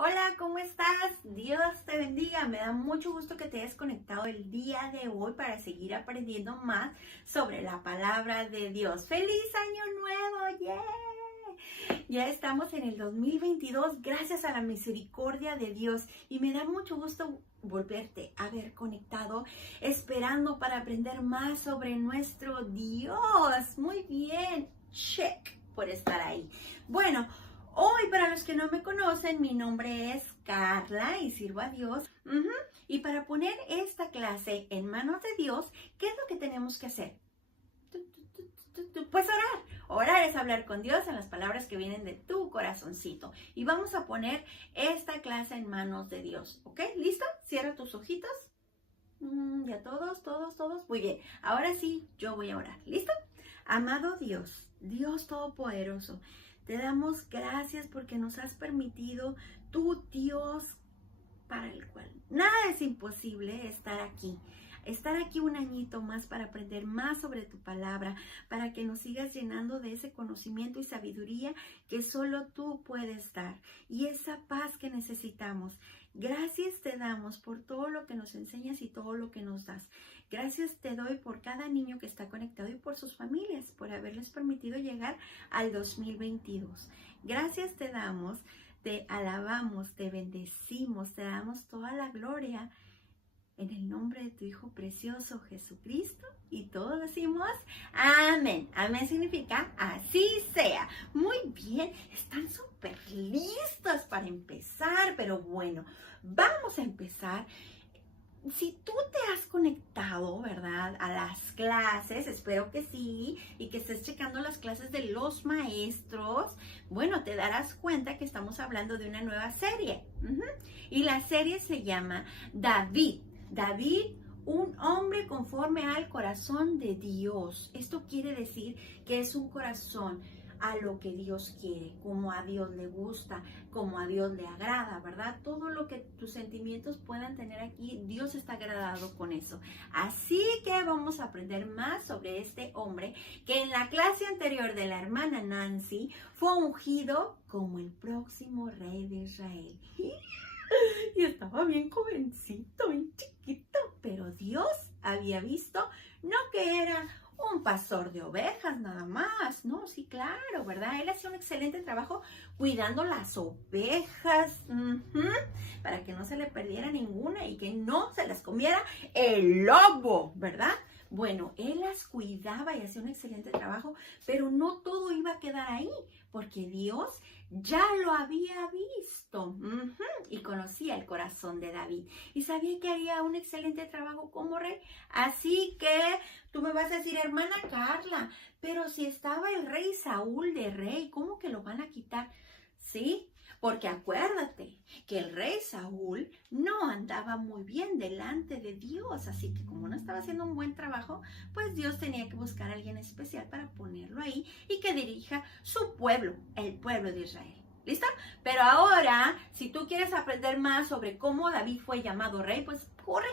Hola, ¿cómo estás? Dios te bendiga. Me da mucho gusto que te hayas conectado el día de hoy para seguir aprendiendo más sobre la palabra de Dios. ¡Feliz Año Nuevo! ¡Yeah! Ya estamos en el 2022 gracias a la misericordia de Dios y me da mucho gusto volverte a ver conectado, esperando para aprender más sobre nuestro Dios. Muy bien, check por estar ahí. Bueno, hoy, para los que no me conocen, mi nombre es Carla y sirvo a Dios. Y para poner esta clase en manos de Dios, ¿qué es lo que tenemos que hacer? Pues orar. Orar es hablar con Dios en las palabras que vienen de tu corazoncito. Y vamos a poner esta clase en manos de Dios. ¿Ok? ¿Listo? Cierra tus ojitos. Ya todos. Muy bien. Ahora sí, yo voy a orar. ¿Listo? Amado Dios, Dios Todopoderoso, te damos gracias porque nos has permitido, tu Dios, para el cual nada es imposible, estar aquí. Estar aquí un añito más para aprender más sobre tu palabra, para que nos sigas llenando de ese conocimiento y sabiduría que solo tú puedes dar y esa paz que necesitamos. Gracias te damos por todo lo que nos enseñas y todo lo que nos das. Gracias te doy por cada niño que está conectado y por sus familias, por haberles permitido llegar al 2022. Gracias te damos, te alabamos, te bendecimos, te damos toda la gloria en el nombre de tu Hijo precioso Jesucristo. Y todos decimos amén. Amén significa así sea. Muy bien, están súper listos para empezar, pero bueno, vamos a empezar. Si tú te has conectado, ¿verdad?, a las clases, espero que sí, y que estés checando las clases de los maestros, bueno, te darás cuenta que estamos hablando de una nueva serie. Y la serie se llama David. David, un hombre conforme al corazón de Dios. Esto quiere decir que es un corazón a lo que Dios quiere, como a Dios le gusta, como a Dios le agrada, ¿verdad? Todo lo que tus sentimientos puedan tener aquí, Dios está agradado con eso. Así que vamos a aprender más sobre este hombre que en la clase anterior de la hermana Nancy fue ungido como el próximo rey de Israel. Y estaba bien jovencito, bien chiquito, pero Dios había visto, no que era un pastor de ovejas nada más, no, sí, claro, ¿verdad? Él hacía un excelente trabajo cuidando las ovejas, para que no se le perdiera ninguna y que no se las comiera el lobo, ¿verdad? Bueno, él las cuidaba y hacía un excelente trabajo, pero no todo iba a quedar ahí, porque Dios ya lo había visto y conocía el corazón de David y sabía que haría un excelente trabajo como rey. Así que tú me vas a decir, hermana Carla, pero si estaba el rey Saúl de rey, ¿cómo que lo van a quitar? Sí, porque acuérdate que el rey Saúl no andaba muy bien delante de Dios, así que como no estaba haciendo un buen trabajo, pues Dios tenía que buscar a alguien especial para ponerlo ahí y que dirija su pueblo, el pueblo de Israel. ¿Listo? Pero ahora, si tú quieres aprender más sobre cómo David fue llamado rey, pues corre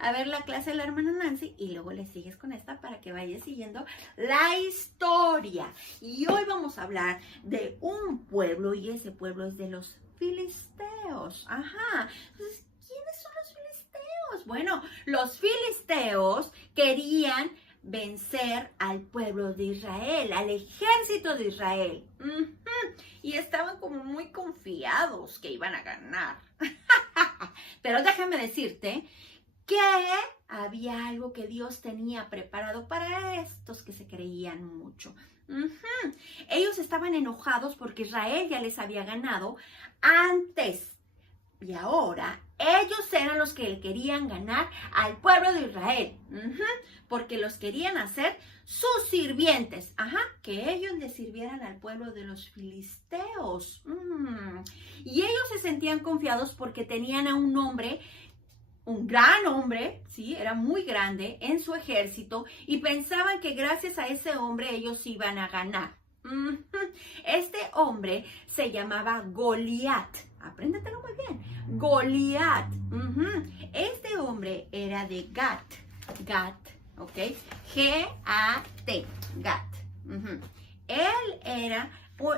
a ver la clase de la hermana Nancy y luego le sigues con esta para que vayas siguiendo la historia. Y hoy vamos a hablar de un pueblo y ese pueblo es de los filisteos. Ajá. Entonces, ¿quiénes son los filisteos? Bueno, los filisteos querían vencer al pueblo de Israel, al ejército de Israel. Y estaban como muy confiados que iban a ganar. Pero déjame decirte que había algo que Dios tenía preparado para estos que se creían mucho. Ellos estaban enojados porque Israel ya les había ganado antes. Y ahora ellos eran los que le querían ganar al pueblo de Israel. Porque los querían hacer sus sirvientes. Que ellos le sirvieran al pueblo de los filisteos. Y ellos se sentían confiados porque tenían a un hombre, un gran hombre, sí, era muy grande en su ejército y pensaban que gracias a ese hombre ellos iban a ganar. Este hombre se llamaba Goliat. Apréndetelo muy bien. Goliat. Este hombre era de Gat. ¿Ok? G-A-T. Gat. Él era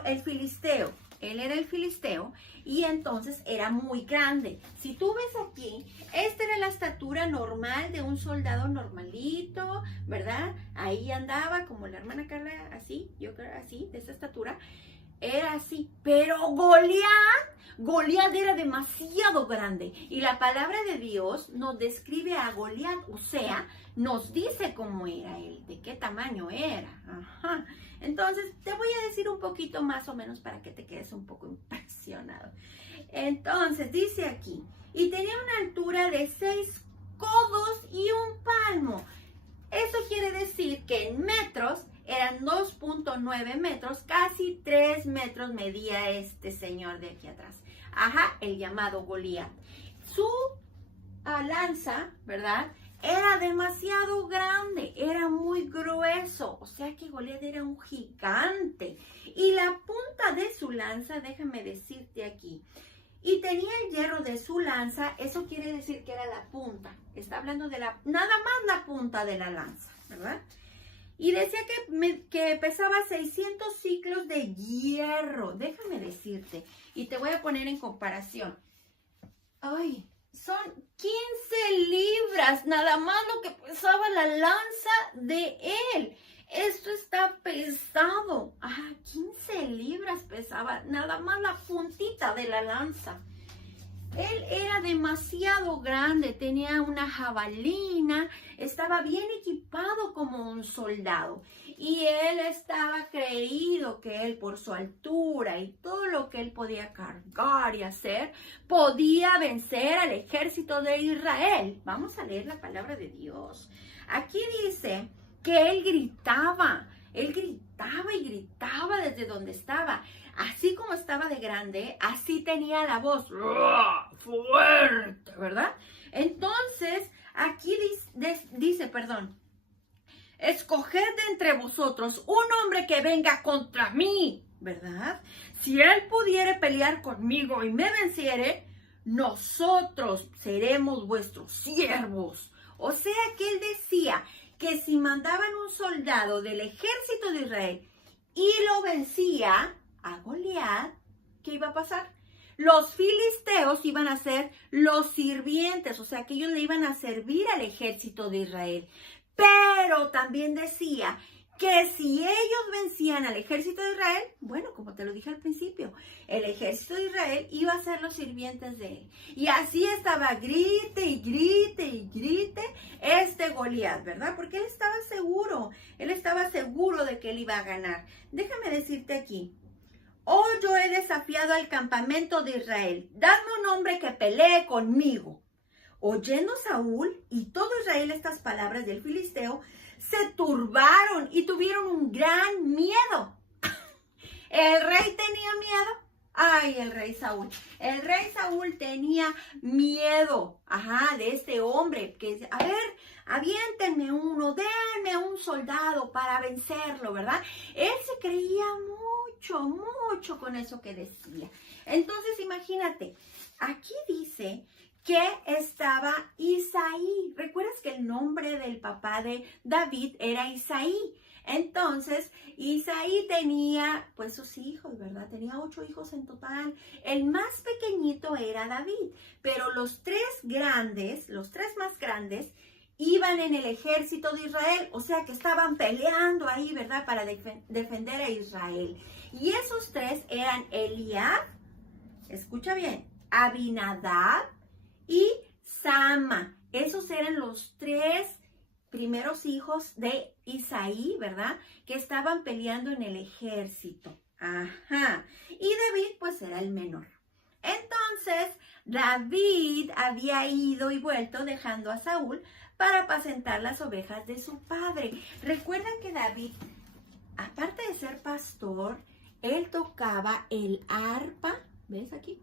el filisteo. él era el filisteo y entonces era muy grande. Si tú ves aquí, esta era la estatura normal de un soldado normalito, ¿verdad? Ahí andaba como la hermana Carla, así, yo creo así, de esa estatura. Era así, pero Goliat era demasiado grande y la palabra de Dios nos describe a Goliat, o sea, nos dice cómo era él, de qué tamaño era. Ajá. Entonces, te voy a decir un poquito más o menos para que te quedes un poco impresionado. Entonces, dice aquí, y tenía una altura de 6 codos y un palmo. Eso quiere decir que en metros eran 2.9 metros, casi 3 metros medía este señor de aquí atrás. Ajá, el llamado Goliat. Su lanza, ¿verdad? Era demasiado grande, era muy grueso, o sea que Goliat era un gigante. Y la punta de su lanza, déjame decirte aquí, y tenía el hierro de su lanza, eso quiere decir que era la punta. Está hablando de nada más la punta de la lanza, ¿verdad? Y decía que pesaba 600 ciclos de hierro. Déjame decirte, y te voy a poner en comparación. Ay, son 15 libras, nada más lo que pesaba la lanza de él. Esto está pesado. 15 libras pesaba, nada más la puntita de la lanza. Él era demasiado grande, tenía una jabalina, estaba bien equipado como un soldado. Y él estaba creído que él, por su altura y todo lo que él podía cargar y hacer, podía vencer al ejército de Israel. Vamos a leer la palabra de Dios. Aquí dice que él gritaba y gritaba desde donde estaba. Así como estaba de grande, así tenía la voz fuerte, ¿verdad? Entonces, aquí dice, escoged de entre vosotros un hombre que venga contra mí, ¿verdad? Si él pudiere pelear conmigo y me venciere, nosotros seremos vuestros siervos. O sea que él decía que si mandaban un soldado del ejército de Israel y lo vencía a Goliat, ¿qué iba a pasar? Los filisteos iban a ser los sirvientes, o sea que ellos le iban a servir al ejército de Israel. Pero también decía que si ellos vencían al ejército de Israel, bueno, como te lo dije al principio, el ejército de Israel iba a ser los sirvientes de él. Y así estaba, grite y grite y grite este Goliat, ¿verdad? Porque él estaba seguro de que él iba a ganar. Déjame decirte aquí, hoy yo he desafiado al campamento de Israel, dadme un hombre que pelee conmigo. Oyendo Saúl y todo Israel estas palabras del filisteo, se turbaron y tuvieron un gran miedo. ¿El rey tenía miedo? Ay, el rey Saúl. El rey Saúl tenía miedo, de este hombre que, a ver, aviéntenme uno, denme un soldado para vencerlo, ¿verdad? Él se creía mucho con eso que decía. Entonces, imagínate, aquí dice que estaba Isaí. ¿Recuerdas que el nombre del papá de David era Isaí? Entonces, Isaí tenía, pues, sus hijos, ¿verdad? Tenía 8 hijos en total. El más pequeñito era David, pero los tres más grandes, iban en el ejército de Israel, o sea que estaban peleando ahí, ¿verdad? Para defender a Israel. Y esos tres eran Eliab, escucha bien, Abinadab y Sama. Esos eran los 3 primeros hijos de Isaí, ¿verdad? Que estaban peleando en el ejército. Y David, pues, era el menor. Entonces, David había ido y vuelto dejando a Saúl para apacentar las ovejas de su padre. Recuerdan que David, aparte de ser pastor, él tocaba el arpa, ¿ves aquí?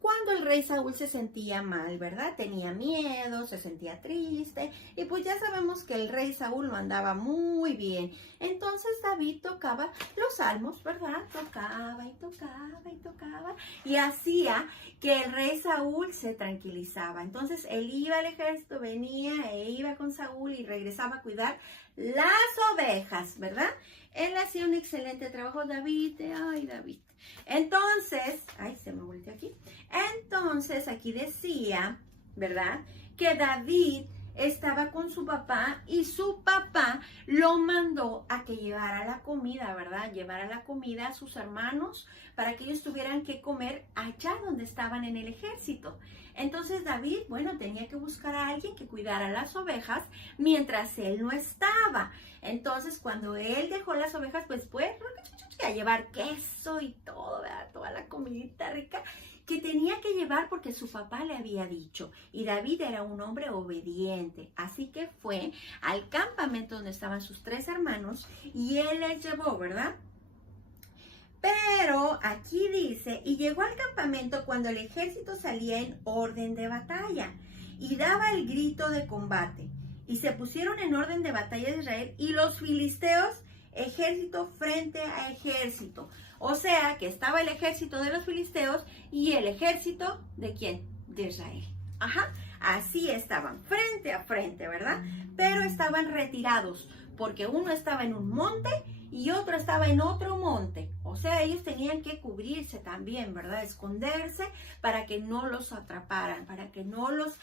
Cuando el rey Saúl se sentía mal, ¿verdad? Tenía miedo, se sentía triste, y pues ya sabemos que el rey Saúl no andaba muy bien. Entonces David tocaba los salmos, ¿verdad? Tocaba y hacía que el rey Saúl se tranquilizaba. Entonces él iba al ejército, venía e iba con Saúl y regresaba a cuidar las ovejas, ¿verdad? Él hacía un excelente trabajo, David. Entonces, ay, se me volteó aquí. Entonces, aquí decía, ¿verdad? Que David estaba con su papá y su papá lo mandó a que llevara la comida, ¿verdad? Llevara la comida a sus hermanos para que ellos tuvieran que comer allá donde estaban en el ejército. Entonces David, bueno, tenía que buscar a alguien que cuidara las ovejas mientras él no estaba. Entonces, cuando él dejó las ovejas, pues fue a llevar queso y todo, ¿verdad? Toda la comidita rica que tenía que llevar porque su papá le había dicho. Y David era un hombre obediente. Así que fue al campamento donde estaban sus 3 hermanos y él les llevó, ¿verdad? Pero aquí dice, y llegó al campamento cuando el ejército salía en orden de batalla y daba el grito de combate. Y se pusieron en orden de batalla de Israel y los filisteos, ejército frente a ejército. O sea, que estaba el ejército de los filisteos y el ejército, ¿de quién? De Israel. Ajá, así estaban, frente a frente, ¿verdad? Pero estaban retirados, porque uno estaba en un monte y otro estaba en otro monte. O sea, ellos tenían que cubrirse también, ¿verdad? Esconderse para que no los atraparan, para que no los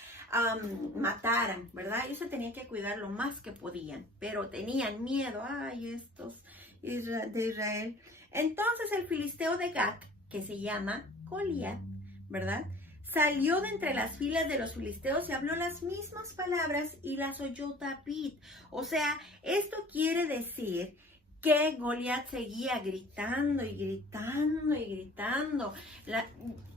mataran, ¿verdad? Ellos se tenían que cuidar lo más que podían, pero tenían miedo. Ay, estos de Israel. Entonces el filisteo de Gat, que se llama Goliat, ¿verdad? Salió de entre las filas de los filisteos y habló las mismas palabras y las oyó David. O sea, esto quiere decir que Goliat seguía gritando y gritando y gritando.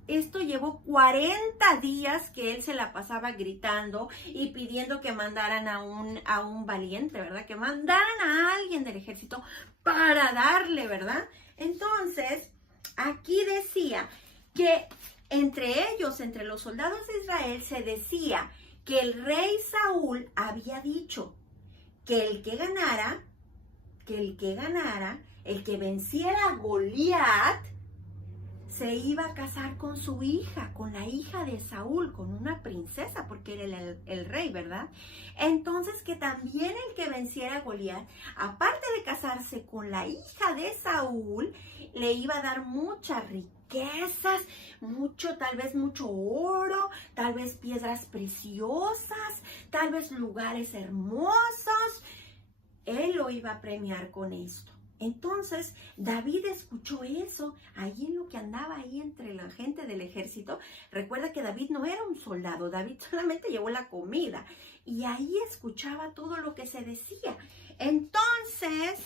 Esto llevó 40 días que él se la pasaba gritando y pidiendo que mandaran a un valiente, ¿verdad? Que mandaran a alguien del ejército para darle, ¿verdad? Entonces, aquí decía que entre ellos, entre los soldados de Israel, se decía que el rey Saúl había dicho que el que ganara, el que venciera a Goliat, se iba a casar con su hija, con la hija de Saúl, con una princesa, porque era el rey, ¿verdad? Entonces, que también el que venciera a Goliat, aparte de casarse con la hija de Saúl, le iba a dar muchas riquezas, tal vez mucho oro, tal vez piedras preciosas, tal vez lugares hermosos. Él lo iba a premiar con esto. Entonces, David escuchó eso, ahí en lo que andaba ahí entre la gente del ejército. Recuerda que David no era un soldado, David solamente llevó la comida. Y ahí escuchaba todo lo que se decía. Entonces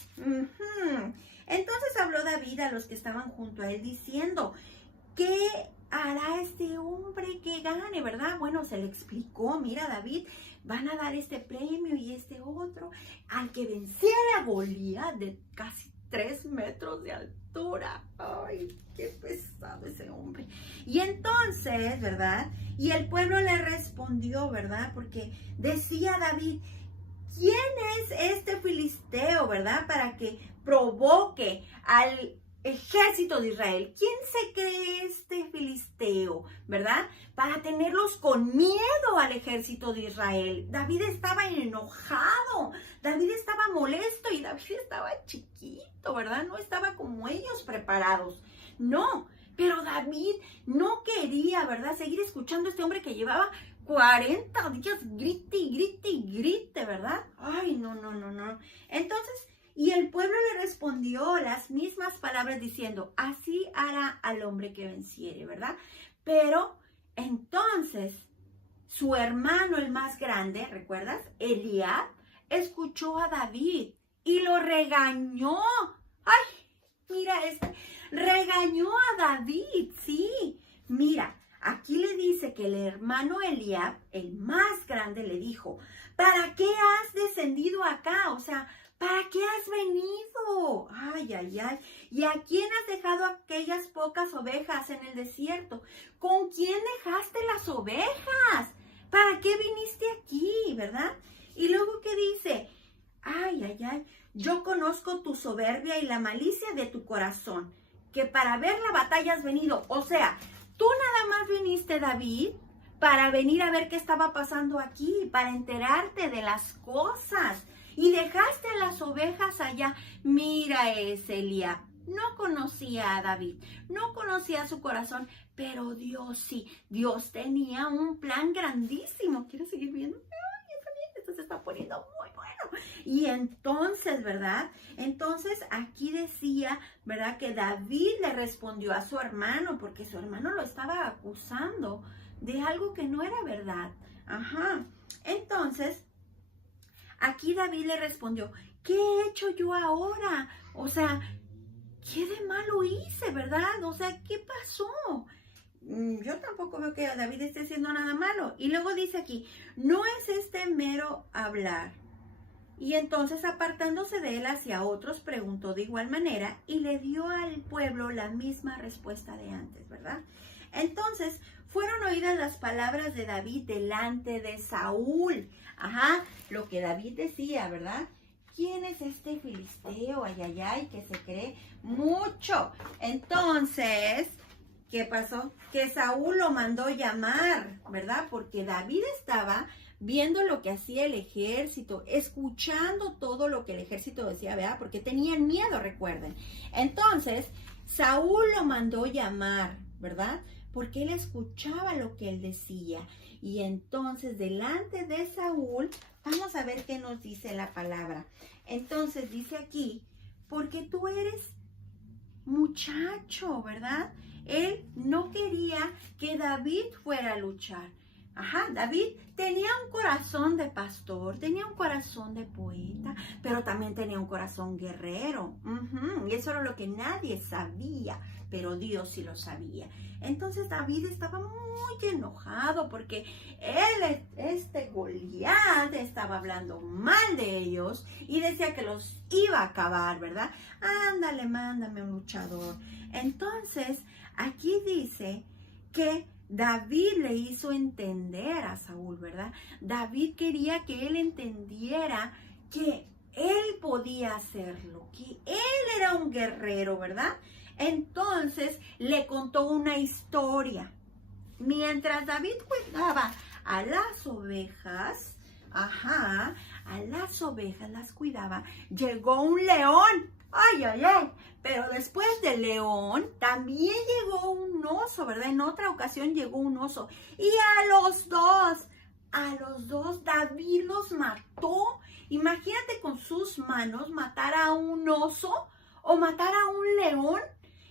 habló David a los que estaban junto a él diciendo, ¿qué hará este hombre que gane, verdad? Bueno, se le explicó, mira David, van a dar este premio y este otro al que venciera a Goliat de casi 3 metros de altura. Ay, qué pesado ese hombre. Y entonces, ¿verdad? Y el pueblo le respondió, ¿verdad? Porque decía David, ¿quién es este filisteo, verdad? Para que provoque al ejército de Israel. ¿Quién se cree este filisteo, verdad? Para tenerlos con miedo al ejército de Israel. David estaba enojado, David estaba molesto y David estaba chiquito, ¿verdad? No estaba como ellos preparados. No, pero David no quería, ¿verdad? Seguir escuchando a este hombre que llevaba 40 días grite y grite y grite, ¿verdad? Ay, no. Entonces, y el pueblo le respondió las mismas palabras diciendo, así hará al hombre que venciere, ¿verdad? Pero entonces su hermano, el más grande, ¿recuerdas? Eliab, escuchó a David y lo regañó. ¡Ay! Mira regañó a David, sí. Mira, aquí le dice que el hermano Eliab, el más grande, le dijo, ¿para qué has descendido acá? O sea, ¿para qué has venido? Ay. ¿Y a quién has dejado aquellas pocas ovejas en el desierto? ¿Con quién dejaste las ovejas? ¿Para qué viniste aquí, verdad? Y luego, ¿qué dice? Ay, yo conozco tu soberbia y la malicia de tu corazón, que para ver la batalla has venido. O sea, tú nada más viniste, David, para venir a ver qué estaba pasando aquí, para enterarte de las cosas. Y dejaste a las ovejas allá. Mira ese Eliab. no conocía a David, no conocía su corazón, pero Dios sí, Dios tenía un plan grandísimo. ¿Quieres seguir viendo? Ay, está bien, esto se está poniendo muy bueno. Y entonces, ¿verdad? Entonces aquí decía, ¿verdad? Que David le respondió a su hermano, porque su hermano lo estaba acusando de algo que no era verdad. Ajá. Entonces, aquí David le respondió, ¿qué he hecho yo ahora? O sea, ¿qué de malo hice, verdad? O sea, ¿qué pasó? Yo tampoco veo que David esté haciendo nada malo. Y luego dice aquí, no es este mero hablar. Y entonces, apartándose de él hacia otros, preguntó de igual manera y le dio al pueblo la misma respuesta de antes, ¿verdad? Entonces, fueron oídas las palabras de David delante de Saúl. Ajá, lo que David decía, ¿verdad? ¿Quién es este filisteo? Ay, ay, ay, que se cree mucho. Entonces, ¿qué pasó? Que Saúl lo mandó llamar, ¿verdad? Porque David estaba viendo lo que hacía el ejército, escuchando todo lo que el ejército decía, ¿verdad? Porque tenían miedo, recuerden. Entonces, Saúl lo mandó llamar, ¿verdad? Porque él escuchaba lo que él decía. Y entonces, delante de Saúl, vamos a ver qué nos dice la palabra. Entonces, dice aquí, porque tú eres muchacho, ¿verdad? Él no quería que David fuera a luchar. Ajá, David tenía un corazón de pastor, tenía un corazón de poeta, pero también tenía un corazón guerrero. Y eso era lo que nadie sabía, pero Dios sí lo sabía. Entonces David estaba muy enojado porque este Goliat estaba hablando mal de ellos y decía que los iba a acabar, ¿verdad? Ándale, mándame un luchador. Entonces, aquí dice que David le hizo entender a Saúl, ¿verdad? David quería que él entendiera que él podía hacerlo, que él era un guerrero, ¿verdad? Entonces le contó una historia. Mientras David cuidaba a las ovejas, a las ovejas las cuidaba, llegó un león. Ay, ay, ay. Pero después del león también llegó un oso, ¿verdad? En otra ocasión llegó un oso. Y a los dos David los mató. Imagínate con sus manos matar a un oso o matar a un león.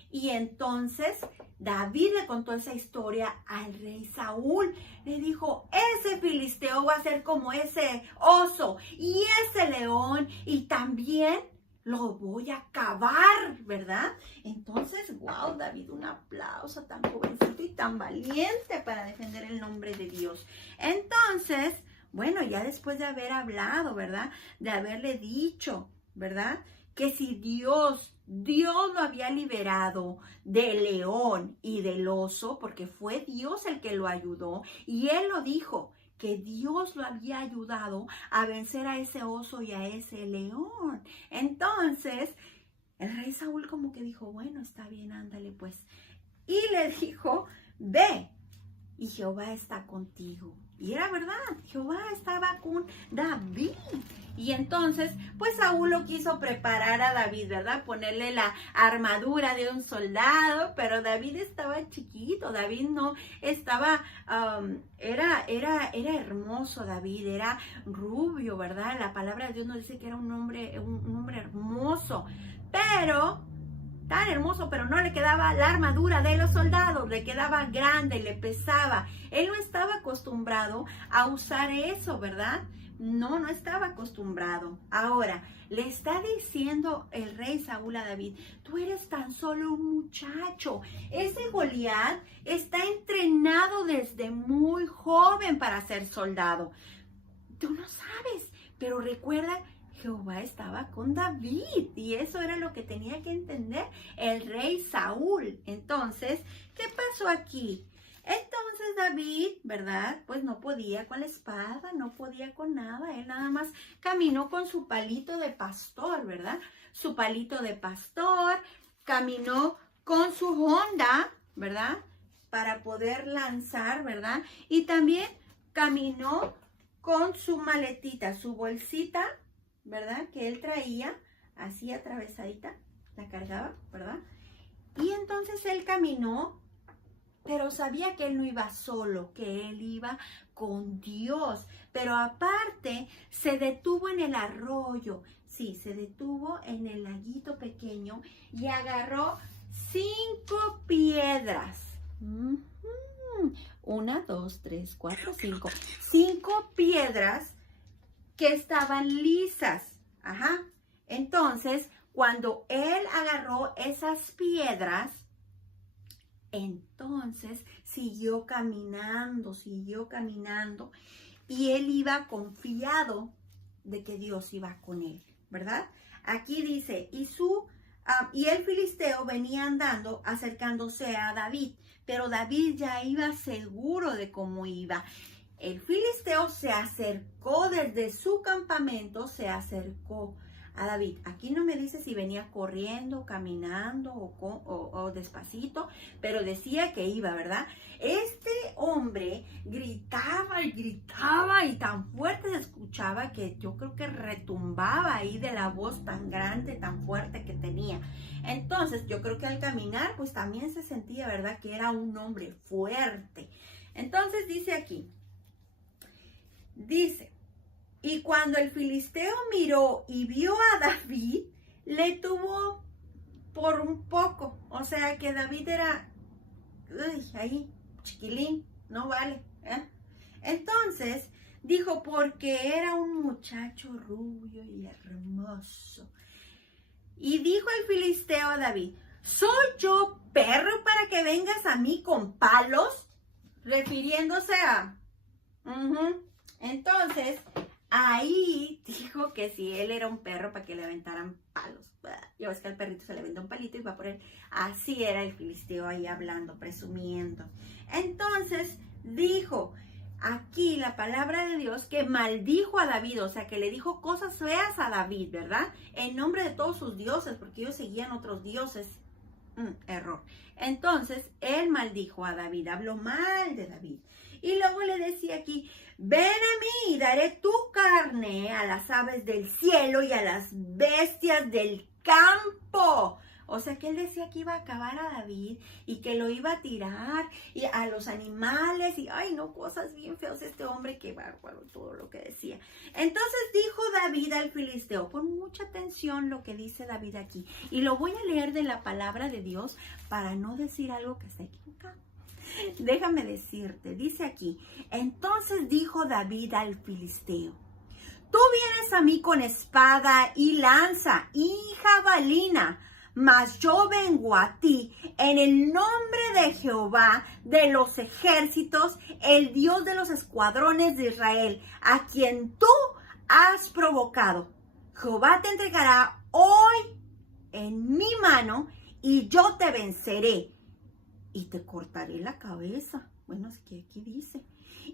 Y entonces David le contó esa historia al rey Saúl. Le dijo, ese filisteo va a ser como ese oso y ese león. Y también lo voy a acabar, ¿verdad? Entonces, wow, David, un aplauso, tan jovencito y tan valiente para defender el nombre de Dios. Entonces, bueno, ya después de haber hablado, ¿verdad? De haberle dicho, ¿verdad? Que si Dios lo había liberado del león y del oso, porque fue Dios el que lo ayudó, y él lo dijo, que Dios lo había ayudado a vencer a ese oso y a ese león. Entonces, el rey Saúl como que dijo, bueno, está bien, ándale pues. Y le dijo, ve, y Jehová está contigo. Y era verdad, Jehová estaba con David. Y entonces, pues Saúl lo quiso preparar a David, ¿verdad? Ponerle la armadura de un soldado, pero David estaba chiquito, David no estaba, era hermoso David, era rubio, ¿verdad? La palabra de Dios nos dice que era un hombre hermoso, pero tan hermoso, pero no le quedaba la armadura de los soldados, le quedaba grande, le pesaba. Él no estaba acostumbrado a usar eso, ¿verdad? No estaba acostumbrado. Ahora, le está diciendo el rey Saúl a David, tú eres tan solo un muchacho. Ese Goliat está entrenado desde muy joven para ser soldado. Tú no sabes, pero recuerda, Jehová estaba con David y eso era lo que tenía que entender el rey Saúl. Entonces, ¿qué pasó aquí? Entonces David, ¿verdad? Pues no podía con la espada, no podía con nada. Él nada más caminó con su palito de pastor, ¿verdad? Su palito de pastor, caminó con su honda, ¿verdad? Para poder lanzar, ¿verdad? Y también caminó con su maletita, su bolsita, ¿verdad? Que él traía así atravesadita. la cargaba, ¿verdad? Y entonces él caminó, pero sabía que él no iba solo, que él iba con Dios. Pero aparte, se detuvo en el arroyo. Sí, se detuvo en el laguito pequeño y agarró 5 piedras. 1, 2, 3, 4, 5. 5 piedras que estaban lisas. Ajá. Entonces, cuando él agarró esas piedras, entonces siguió caminando y él iba confiado de que Dios iba con él, ¿verdad? Aquí dice, y el filisteo venía andando acercándose a David, pero David ya iba seguro de cómo iba. El filisteo se acercó desde su campamento, se acercó a David. Aquí no me dice si venía corriendo, caminando o despacito, pero decía que iba, ¿verdad? Este hombre gritaba y gritaba y tan fuerte se escuchaba que yo creo que retumbaba ahí de la voz tan grande, tan fuerte que tenía. Entonces yo creo que al caminar pues también se sentía, ¿verdad? Que era un hombre fuerte. Entonces dice aquí, y cuando el filisteo miró y vio a David, le tuvo por un poco. O sea que David era, ahí, chiquilín, no vale. Entonces dijo, porque era un muchacho rubio y hermoso. Y dijo el filisteo a David, ¿soy yo perro para que vengas a mí con palos? Refiriéndose a... Entonces... ahí dijo que si él era un perro para que le aventaran palos. Ya ves que al perrito se le aventó un palito y va por él. Así era el filisteo ahí hablando, presumiendo. Entonces dijo aquí la palabra de Dios que maldijo a David, o sea que le dijo cosas feas a David, ¿verdad? En nombre de todos sus dioses, porque ellos seguían otros dioses. Error. Entonces él maldijo a David, habló mal de David. Y luego le decía aquí, ven a mí y daré tu carne a las aves del cielo y a las bestias del campo. O sea que él decía que iba a acabar a David y que lo iba a tirar y a los animales y, ay no, cosas bien feas este hombre, qué bárbaro todo lo que decía. Entonces dijo David al filisteo, pon mucha atención lo que dice David aquí. Y lo voy a leer de la palabra de Dios para no decir algo que está equivocado. Déjame decirte, dice aquí, entonces dijo David al filisteo, tú vienes a mí con espada y lanza y jabalina, mas yo vengo a ti en el nombre de Jehová de los ejércitos, el Dios de los escuadrones de Israel, a quien tú has provocado. Jehová te entregará hoy en mi mano y yo te venceré y te cortaré la cabeza. Bueno, es que aquí dice.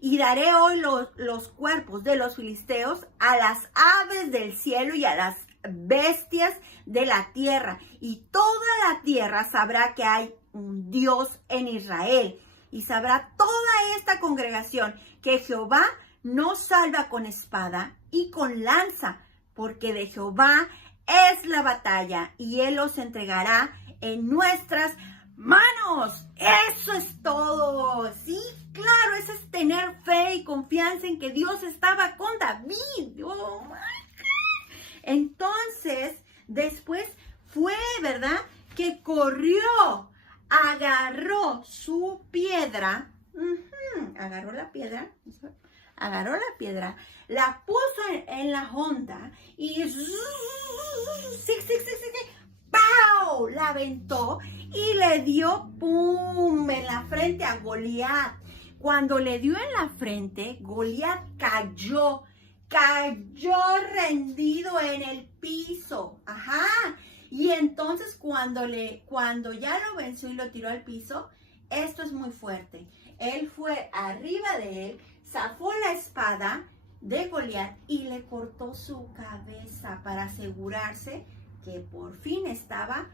Y daré hoy los cuerpos de los filisteos a las aves del cielo y a las bestias de la tierra. Y toda la tierra sabrá que hay un Dios en Israel. Y sabrá toda esta congregación que Jehová no salva con espada y con lanza, porque de Jehová es la batalla y él los entregará en nuestras manos. Eso es todo. Sí, claro, eso es tener fe y confianza en que Dios estaba con David. Oh my God. Entonces, después fue, ¿verdad? Que corrió, agarró su piedra, agarró la piedra, la puso en la honda y ¡pau! La aventó y le dio ¡pum! En la frente a Goliat. Cuando le dio en la frente, Goliat cayó rendido en el piso. Ajá. Y entonces cuando ya lo venció y lo tiró al piso, esto es muy fuerte. Él fue arriba de él, zafó la espada de Goliat y le cortó su cabeza para asegurarse que por fin estaba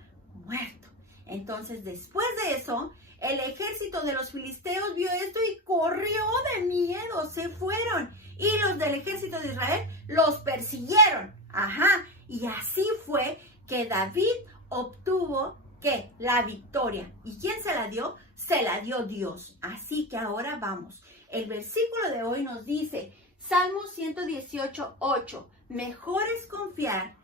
muerto. Entonces, después de eso, el ejército de los filisteos vio esto y corrió de miedo, se fueron. Y los del ejército de Israel los persiguieron. Ajá. Y así fue que David obtuvo la victoria. ¿Y quién se la dio? Se la dio Dios. Así que ahora vamos. El versículo de hoy nos dice, Salmo 118:8, mejor es confiar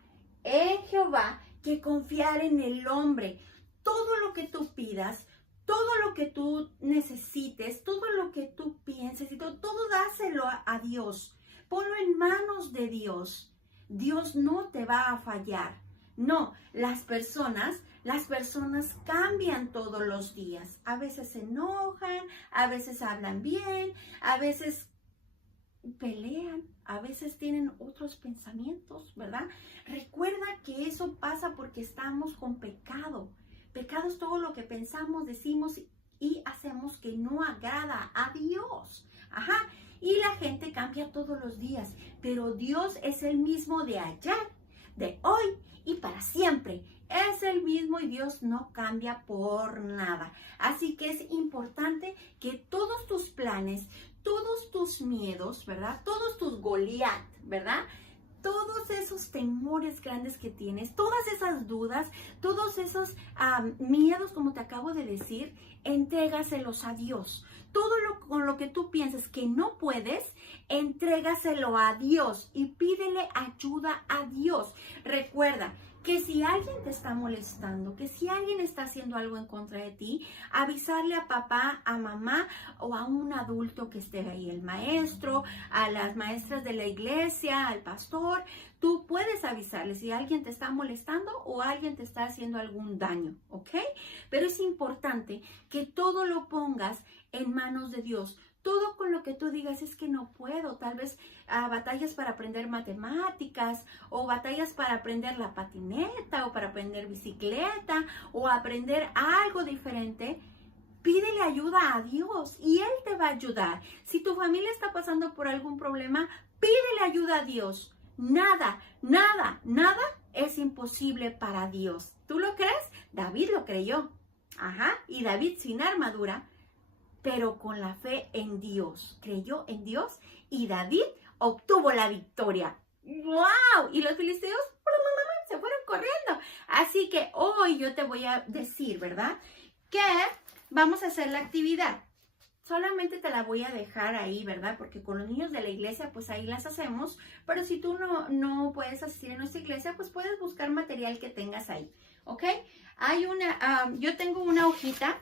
en Jehová que confiar en el hombre. Todo lo que tú pidas, todo lo que tú necesites, todo lo que tú pienses y todo dáselo a Dios. Ponlo en manos de Dios. Dios no te va a fallar. No, las personas cambian todos los días. A veces se enojan, a veces hablan bien, a veces pelean, a veces tienen otros pensamientos, ¿verdad? Recuerda que eso pasa porque estamos con pecado. Pecado es todo lo que pensamos, decimos y hacemos que no agrada a Dios. Ajá. Y la gente cambia todos los días, pero Dios es el mismo de ayer, de hoy y para siempre. Es el mismo y Dios no cambia por nada. Así que es importante que todos tus planes, todos tus miedos, ¿verdad? Todos tus Goliat, ¿verdad? Todos esos temores grandes que tienes, todas esas dudas, todos esos miedos, como te acabo de decir, entrégaselos a Dios. Todo con lo que tú piensas que no puedes, entrégaselo a Dios y pídele ayuda a Dios. Recuerda que si alguien te está molestando, que si alguien está haciendo algo en contra de ti, avisarle a papá, a mamá o a un adulto que esté ahí, el maestro, a las maestras de la iglesia, al pastor. Tú puedes avisarle si alguien te está molestando o alguien te está haciendo algún daño, ¿ok? Pero es importante que todo lo pongas en manos de Dios. Todo con lo que tú digas es que no puedo, tal vez batallas para aprender matemáticas o batallas para aprender la patineta o para aprender bicicleta o aprender algo diferente. Pídele ayuda a Dios y Él te va a ayudar. Si tu familia está pasando por algún problema, pídele ayuda a Dios. Nada es imposible para Dios. ¿Tú lo crees? David lo creyó. Ajá, y David sin armadura, pero con la fe en Dios. Creyó en Dios y David obtuvo la victoria. ¡Wow! Y los filisteos se fueron corriendo. Así que hoy yo te voy a decir, ¿verdad? Que vamos a hacer la actividad. Solamente te la voy a dejar ahí, ¿verdad? Porque con los niños de la iglesia, pues ahí las hacemos. Pero si tú no puedes asistir a nuestra iglesia, pues puedes buscar material que tengas ahí, ¿ok? Yo tengo una hojita.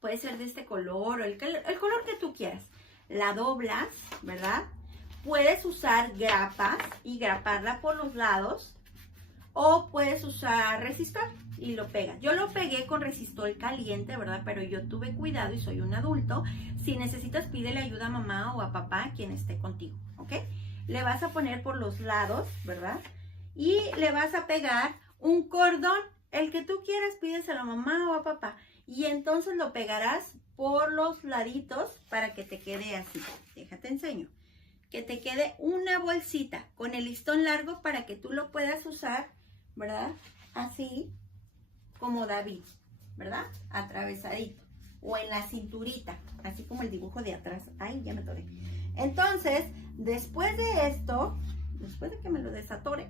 Puede ser de este color o el color que tú quieras. La doblas, ¿verdad? Puedes usar grapas y graparla por los lados. O puedes usar resistor y lo pegas. Yo lo pegué con resistor caliente, ¿verdad? Pero yo tuve cuidado y soy un adulto. Si necesitas, pídele ayuda a mamá o a papá, quien esté contigo, ¿ok? Le vas a poner por los lados, ¿verdad? Y le vas a pegar un cordón. El que tú quieras, pídeselo a mamá o a papá. Y entonces lo pegarás por los laditos para que te quede así. Déjate enseño. Que te quede una bolsita con el listón largo para que tú lo puedas usar, ¿verdad? Así como David, ¿verdad? Atravesadito. O en la cinturita, así como el dibujo de atrás. Ay, ya me atoré. Entonces, después de esto, después de que me lo desatore,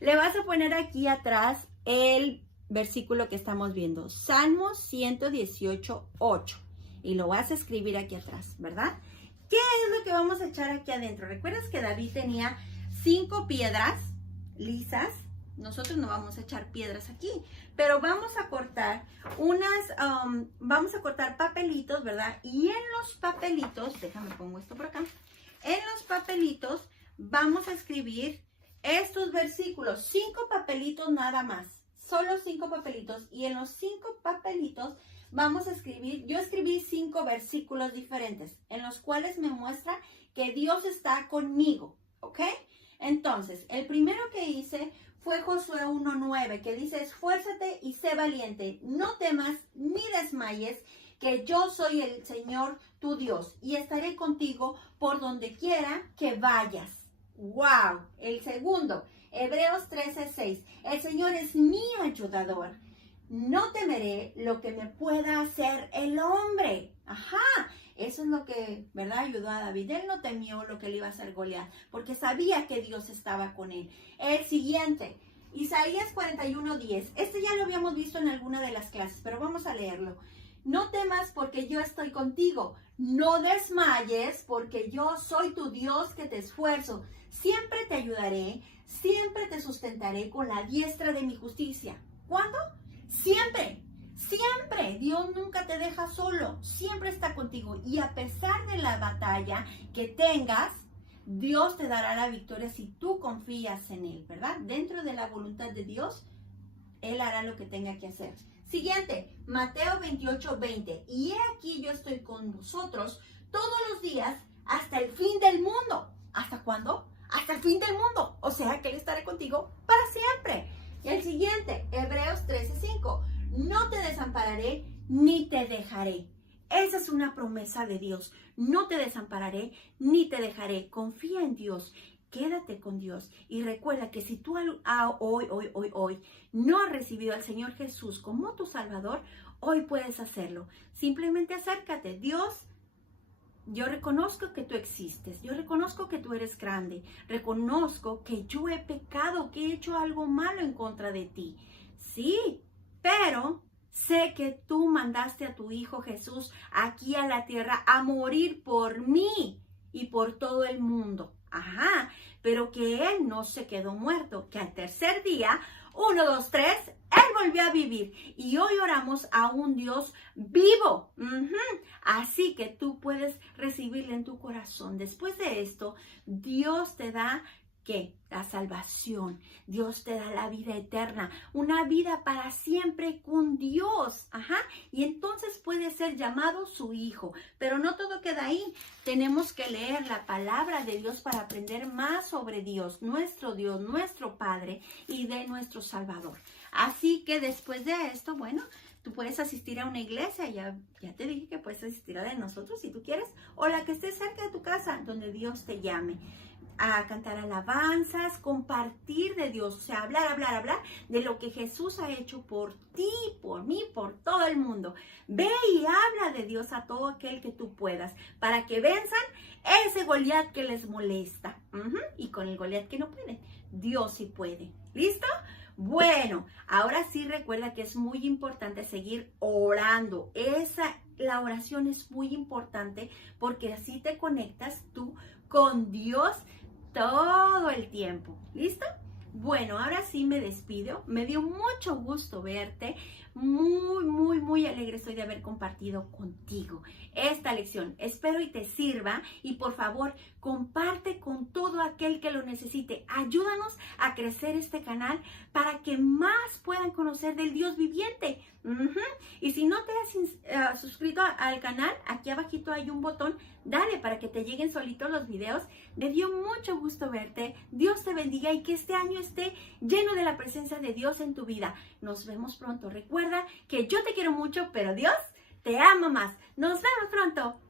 le vas a poner aquí atrás el versículo que estamos viendo, Salmo 118:8, y lo vas a escribir aquí atrás, ¿verdad? ¿Qué es lo que vamos a echar aquí adentro? ¿Recuerdas que David tenía 5 piedras lisas? Nosotros no vamos a echar piedras aquí, pero vamos a cortar vamos a cortar papelitos, ¿verdad? Y en los papelitos, déjame pongo esto por acá, en los papelitos vamos a escribir estos versículos, 5 papelitos nada más. Solo 5 papelitos, y en los 5 papelitos vamos a escribir, yo escribí 5 versículos diferentes, en los cuales me muestra que Dios está conmigo, ¿ok? Entonces, el primero que hice fue Josué 1:9, que dice, esfuérzate y sé valiente, no temas ni desmayes, que yo soy el Señor tu Dios, y estaré contigo por donde quiera que vayas. ¡Wow! El segundo, Hebreos 13:6. El Señor es mi ayudador. No temeré lo que me pueda hacer el hombre. Ajá. Eso es lo que, ¿verdad? Ayudó a David. Él no temió lo que le iba a hacer Goliat, porque sabía que Dios estaba con él. El siguiente, Isaías 41:10. Este ya lo habíamos visto en alguna de las clases, pero vamos a leerlo. No temas porque yo estoy contigo. No desmayes porque yo soy tu Dios que te esfuerzo. Siempre te ayudaré, siempre te sustentaré con la diestra de mi justicia. ¿Cuándo? Siempre. Siempre. Dios nunca te deja solo. Siempre está contigo. Y a pesar de la batalla que tengas, Dios te dará la victoria si tú confías en Él, ¿verdad? Dentro de la voluntad de Dios, Él hará lo que tenga que hacer. Siguiente, Mateo 28:20. Y he aquí yo estoy con vosotros todos los días hasta el fin del mundo. ¿Hasta cuándo? Hasta el fin del mundo. O sea que Él estará contigo para siempre. Y el siguiente, Hebreos 13:5. No te desampararé ni te dejaré. Esa es una promesa de Dios. No te desampararé ni te dejaré. Confía en Dios. Quédate con Dios. Y recuerda que si tú hoy no has recibido al Señor Jesús como tu Salvador, hoy puedes hacerlo. Simplemente acércate. Dios, yo reconozco que tú existes. Yo reconozco que tú eres grande. Reconozco que yo he pecado, que he hecho algo malo en contra de ti. Sí, pero sé que tú mandaste a tu Hijo Jesús aquí a la tierra a morir por mí y por todo el mundo. Ajá, pero que Él no se quedó muerto, que al tercer día, 1, 2, 3, Él volvió a vivir. Y hoy oramos a un Dios vivo. Así que tú puedes recibirle en tu corazón. Después de esto, Dios te da ¿qué? La salvación. Dios te da la vida eterna, una vida para siempre con Dios. Ajá. Y entonces puede ser llamado su hijo. Pero no todo queda ahí. Tenemos que leer la palabra de Dios para aprender más sobre Dios, nuestro Padre y de nuestro Salvador. Así que después de esto, bueno, tú puedes asistir a una iglesia, ya te dije que puedes asistir a la de nosotros si tú quieres, o la que esté cerca de tu casa, donde Dios te llame. A cantar alabanzas, compartir de Dios, o sea, hablar de lo que Jesús ha hecho por ti, por mí, por todo el mundo. Ve y habla de Dios a todo aquel que tú puedas, para que venzan ese Goliat que les molesta. Y con el Goliat que no puede, Dios sí puede. ¿Listo? Bueno, ahora sí recuerda que es muy importante seguir orando. La oración es muy importante porque así te conectas tú con Dios todo el tiempo. ¿Listo? Bueno, ahora sí me despido. Me dio mucho gusto verte. Muy alegre estoy de haber compartido contigo esta lección. Espero y te sirva. Y por favor, comparte con todo aquel que lo necesite. Ayúdanos a crecer este canal para que más puedan conocer del Dios viviente. Y si no te has suscrito al canal, aquí abajito hay un botón. Dale para que te lleguen solitos los videos. Me dio mucho gusto verte. Dios te bendiga y que este año esté lleno de la presencia de Dios en tu vida. Nos vemos pronto. Recuerda que yo te quiero mucho, pero Dios te ama más. Nos vemos pronto.